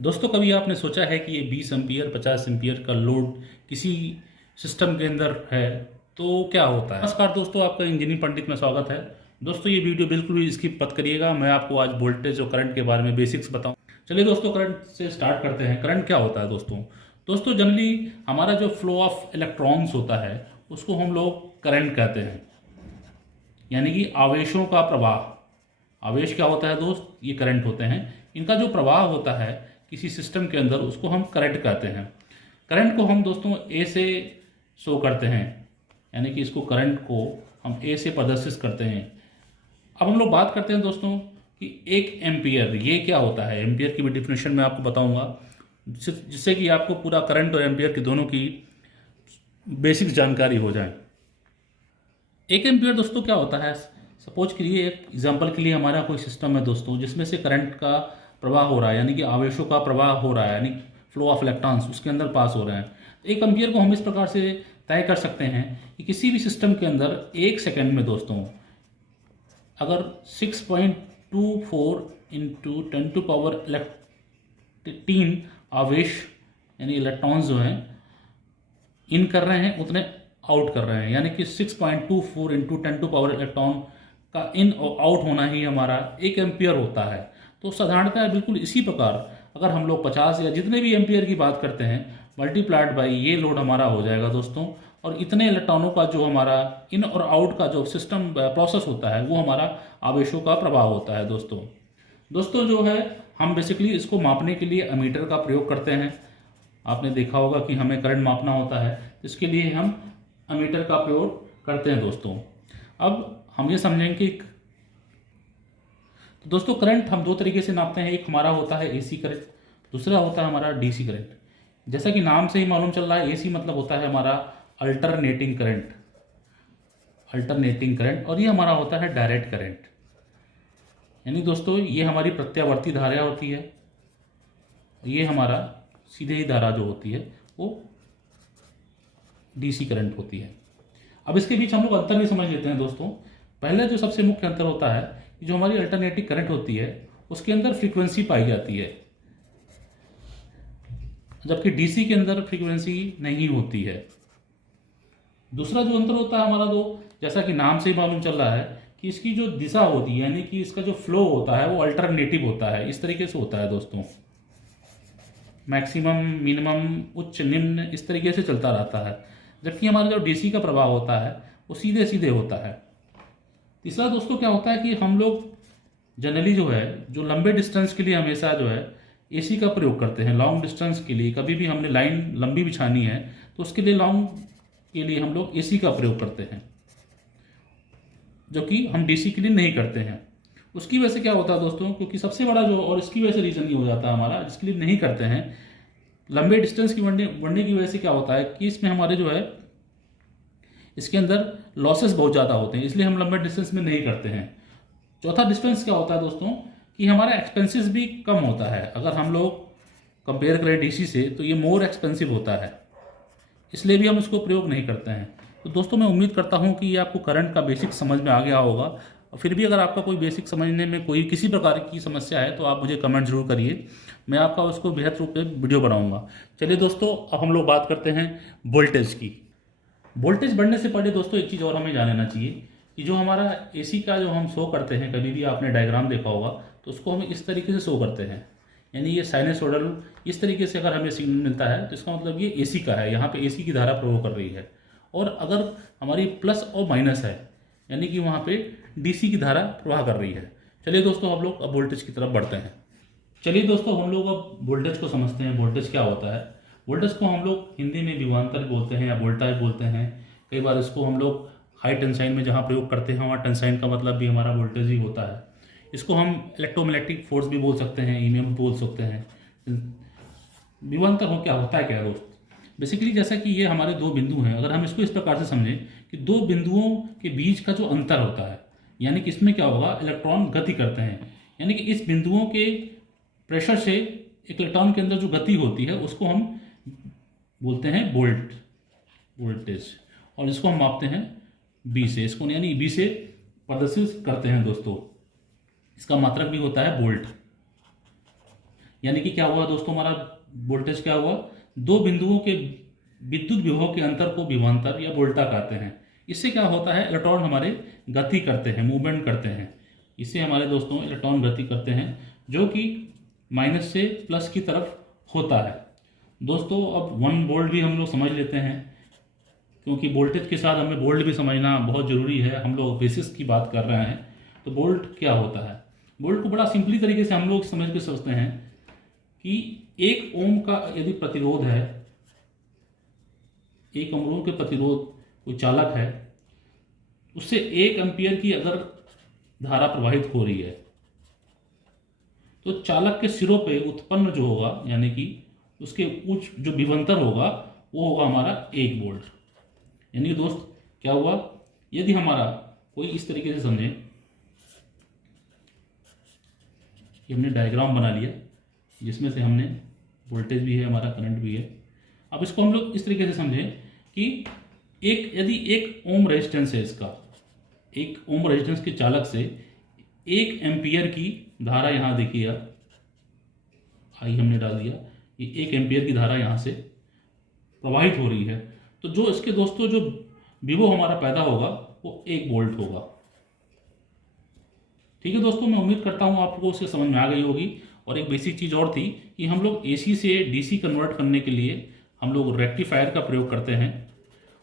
दोस्तों, कभी आपने सोचा है कि ये 20 एम्पियर 50 एम्पियर का लोड किसी सिस्टम के अंदर है तो क्या होता है। नमस्कार दोस्तों, आपका इंजीनियरिंग पंडित में स्वागत है। दोस्तों, ये वीडियो बिल्कुल भी स्किप मत करिएगा। मैं आपको आज वोल्टेज और करंट के बारे में बेसिक्स बताऊं। चलिए दोस्तों, करंट से स्टार्ट करते हैं। करंट क्या होता है दोस्तों जनरली हमारा जो फ्लो ऑफ इलेक्ट्रॉन्स होता है उसको हम लोग करंट कहते हैं, यानी कि आवेशों का प्रवाह। आवेश क्या होता है दोस्त? ये करंट होते हैं। इनका जो प्रवाह होता है किसी सिस्टम के अंदर उसको हम करंट कहते हैं। करंट को हम दोस्तों ए से शो करते हैं, यानी कि इसको करंट को हम ए से प्रदर्शित करते हैं। अब हम लोग बात करते हैं दोस्तों कि एक एम्पियर ये क्या होता है। एम्पियर की भी डिफिनेशन मैं आपको बताऊंगा, जिससे कि आपको पूरा करंट और एम्पियर की दोनों की बेसिक जानकारी हो जाए। एक एम्पियर दोस्तों क्या होता है? सपोज करिए, एक एग्जांपल के लिए हमारा कोई सिस्टम है दोस्तों जिसमें से करंट का प्रवाह हो रहा है, यानी कि आवेशों का प्रवाह हो रहा है, यानी फ्लो ऑफ इलेक्ट्रॉन्स उसके अंदर पास हो रहे हैं। एक एम्पियर को हम इस प्रकार से तय कर सकते हैं कि किसी भी सिस्टम के अंदर एक सेकेंड में दोस्तों अगर 6.24 इंटू 10⁻13 आवेश यानी इलेक्ट्रॉन्स जो हैं इन कर रहे हैं उतने आउट कर रहे हैं, यानी कि 6.24 इंटू 10⁻⁻ इलेक्ट्रॉन का इन और आउट होना ही हमारा एक एम्पियर होता है। तो साधारणतः बिल्कुल इसी प्रकार अगर हम लोग 50 या जितने भी एम्पियर की बात करते हैं मल्टीप्लाइड बाई ये लोड हमारा हो जाएगा दोस्तों, और इतने इलेक्ट्रॉनों का जो हमारा इन और आउट का जो सिस्टम प्रोसेस होता है वो हमारा आवेशों का प्रभाव होता है दोस्तों जो है हम बेसिकली इसको मापने के लिए अमीटर का प्रयोग करते हैं। आपने देखा होगा कि हमें करंट मापना होता है, इसके लिए हम अमीटर का प्रयोग करते हैं दोस्तों। अब हम ये समझेंगे कि तो दोस्तों करंट हम दो तरीके से नापते हैं। एक हमारा होता है एसी करंट, दूसरा होता है हमारा डीसी करंट। जैसा कि नाम से ही मालूम चल रहा है, एसी मतलब होता है हमारा अल्टरनेटिंग करंट, और ये हमारा होता है डायरेक्ट करंट। यानी दोस्तों ये हमारी प्रत्यावर्ती धारा होती है, ये हमारा सीधे ही धारा जो होती है वो डीसी करंट होती है। अब इसके बीच हम लोग अंतर भी समझ लेते हैं दोस्तों। पहले जो सबसे मुख्य अंतर होता है कि जो हमारी अल्टरनेटिंग करंट होती है उसके अंदर फ्रीक्वेंसी पाई जाती है, जबकि डीसी के अंदर फ्रीक्वेंसी नहीं होती है। दूसरा जो अंतर होता है हमारा जैसा कि नाम से ही मालूम चल रहा है कि इसकी जो दिशा होती है, यानी कि इसका जो फ्लो होता है वो अल्टरनेटिव होता है। इस तरीके से होता है दोस्तों, मैक्सिमम मिनिमम उच्च निम्न इस तरीके से चलता रहता है, जबकि हमारा जो डीसी का प्रभाव होता है वो सीधे सीधे होता है। तीसरा दोस्तों क्या होता है कि हम लोग जनरली जो लंबे डिस्टेंस के लिए हमेशा एसी का प्रयोग करते हैं। लॉन्ग डिस्टेंस के लिए कभी भी हमने लाइन लंबी बिछानी है तो उसके लिए लॉन्ग के लिए हम लोग एसी का प्रयोग करते हैं, जो कि हम डीसी के लिए नहीं करते हैं। उसकी वजह से क्या होता है दोस्तों, क्योंकि सबसे बड़ा और इसकी वजह से रीज़न ये हो जाता है हमारा जिसके लिए नहीं करते हैं, लंबे डिस्टेंस की बढ़ने की वजह से क्या होता है कि इसमें हमारे इसके अंदर लॉसेस बहुत ज़्यादा होते हैं, इसलिए हम लंबे डिस्टेंस में नहीं करते हैं। चौथा डिफरेंस क्या होता है दोस्तों कि हमारा एक्सपेंसिस भी कम होता है। अगर हम लोग कंपेयर करें डीसी से तो ये मोर एक्सपेंसिव होता है, इसलिए भी हम इसको प्रयोग नहीं करते हैं। तो दोस्तों मैं उम्मीद करता हूँ कि ये आपको करंट का बेसिक समझ में आ गया होगा। और फिर भी अगर आपका कोई बेसिक समझने में कोई किसी प्रकार की समस्या है तो आप मुझे कमेंट जरूर करिए, मैं आपका उसको बेहतर रूप में वीडियो बनाऊंगा। चलिए दोस्तों, अब हम लोग बात करते हैं वोल्टेज की। वोल्टेज बढ़ने से पहले दोस्तों एक चीज़ और हमें जान लेना चाहिए कि जो हमारा एसी का जो हम शो करते हैं, कभी भी आपने डायग्राम देखा होगा तो उसको हम इस तरीके से शो करते हैं, यानी ये साइनसोइडल इस तरीके से अगर हमें सिग्नल मिलता है तो इसका मतलब ये एसी का है, यहाँ पे एसी की धारा प्रवाह कर रही है। और अगर हमारी प्लस और माइनस है यानी कि वहाँ पे डीसी की धारा प्रवाह कर रही है। चलिए दोस्तों, हम लोग अब वोल्टेज की तरफ बढ़ते हैं। चलिए दोस्तों, हम लोग अब वोल्टेज को समझते हैं। वोल्टेज क्या होता है? वोल्टेज को हम लोग हिंदी में विभवांतर बोलते हैं या वोल्टाज बोलते हैं। कई बार इसको हम लोग हाई टेंसाइन में जहाँ प्रयोग करते हैं वहाँ टेंसाइन का मतलब भी हमारा वोल्टेज ही होता है। इसको हम इलेक्ट्रोमैग्नेटिक फोर्स भी बोल सकते हैं, ईएमएफ भी बोल सकते हैं। विभवांतर हो क्या होता है क्या दोस्त? बेसिकली जैसा कि ये हमारे दो बिंदु हैं, अगर हम इसको इस प्रकार से समझें कि दो बिंदुओं के बीच का जो अंतर होता है, यानी कि इसमें क्या होगा, इलेक्ट्रॉन गति करते हैं, यानी कि इस बिंदुओं के प्रेशर से एक इलेक्ट्रॉन के अंदर जो गति होती है उसको हम बोलते हैं वोल्टेज, और इसको हम मापते हैं बी से, इसको यानी बी से प्रदर्शित करते हैं दोस्तों। इसका मात्रक भी होता है वोल्ट। यानी कि क्या हुआ दोस्तों, हमारा वोल्टेज क्या हुआ, दो बिंदुओं के विद्युत विभव के अंतर को विभवांतर या वोल्टा कहते हैं। इससे क्या होता है, इलेक्ट्रॉन हमारे गति करते हैं, मूवमेंट करते हैं। इससे हमारे दोस्तों इलेक्ट्रॉन गति करते हैं, जो कि माइनस से प्लस की तरफ होता है। दोस्तों अब 1 वोल्ट भी हम लोग समझ लेते हैं, क्योंकि वोल्टेज के साथ हमें वोल्ट भी समझना बहुत ज़रूरी है। हम लोग बेसिस की बात कर रहे हैं, तो वोल्ट क्या होता है। वोल्ट को बड़ा सिंपली तरीके से हम लोग समझ के सोचते हैं कि 1 ओम का यदि प्रतिरोध है, 1 ओम के प्रतिरोध कोई चालक है, उससे 1 एम्पियर की अगर धारा प्रवाहित हो रही है, तो चालक के सिरों पे उत्पन्न जो होगा, यानी कि उसके उच्च जो विभवांतर होगा, वो होगा हमारा 1 वोल्ट। यानी दोस्त क्या हुआ, यदि हमारा कोई इस तरीके से समझे कि हमने डायग्राम बना लिया, जिसमें से हमने वोल्टेज भी है, हमारा करंट भी है। अब इसको हम लोग इस तरीके से समझें कि यदि 1 ओम रेजिस्टेंस है, इसका 1 ओम रेजिस्टेंस के चालक से 1 एम्पियर की धारा, यहाँ देखिए आई हमने डाल दिया, ये 1 एम्पियर की धारा यहाँ से प्रवाहित हो रही है, तो जो इसके दोस्तों जो विभव हमारा पैदा होगा वो 1 वोल्ट होगा। ठीक है दोस्तों, मैं उम्मीद करता हूँ आपको उससे समझ में आ गई होगी। और एक बेसिक चीज़ और थी कि हम लोग AC से DC कन्वर्ट करने के लिए हम लोग रेक्टिफायर का प्रयोग करते हैं,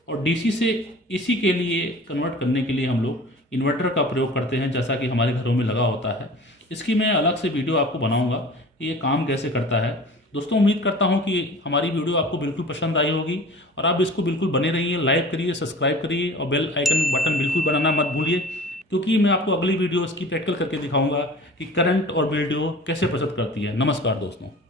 और DC से AC के लिए कन्वर्ट करने के लिए हम लोग इन्वर्टर का प्रयोग करते हैं, जैसा कि हमारे घरों में लगा होता है। इसकी मैं अलग से वीडियो आपको बनाऊंगा कि ये काम कैसे करता है। दोस्तों उम्मीद करता हूं कि हमारी वीडियो आपको बिल्कुल पसंद आई होगी, और आप इसको बिल्कुल बने रहिए, लाइक करिए, सब्सक्राइब करिए, और बेल आइकन बटन बिल्कुल बनाना मत भूलिए, क्योंकि मैं आपको अगली वीडियो इसकी प्रैक्टिकल करके दिखाऊंगा कि करंट और वीडियो कैसे प्रस्तुत करती है। नमस्कार दोस्तों।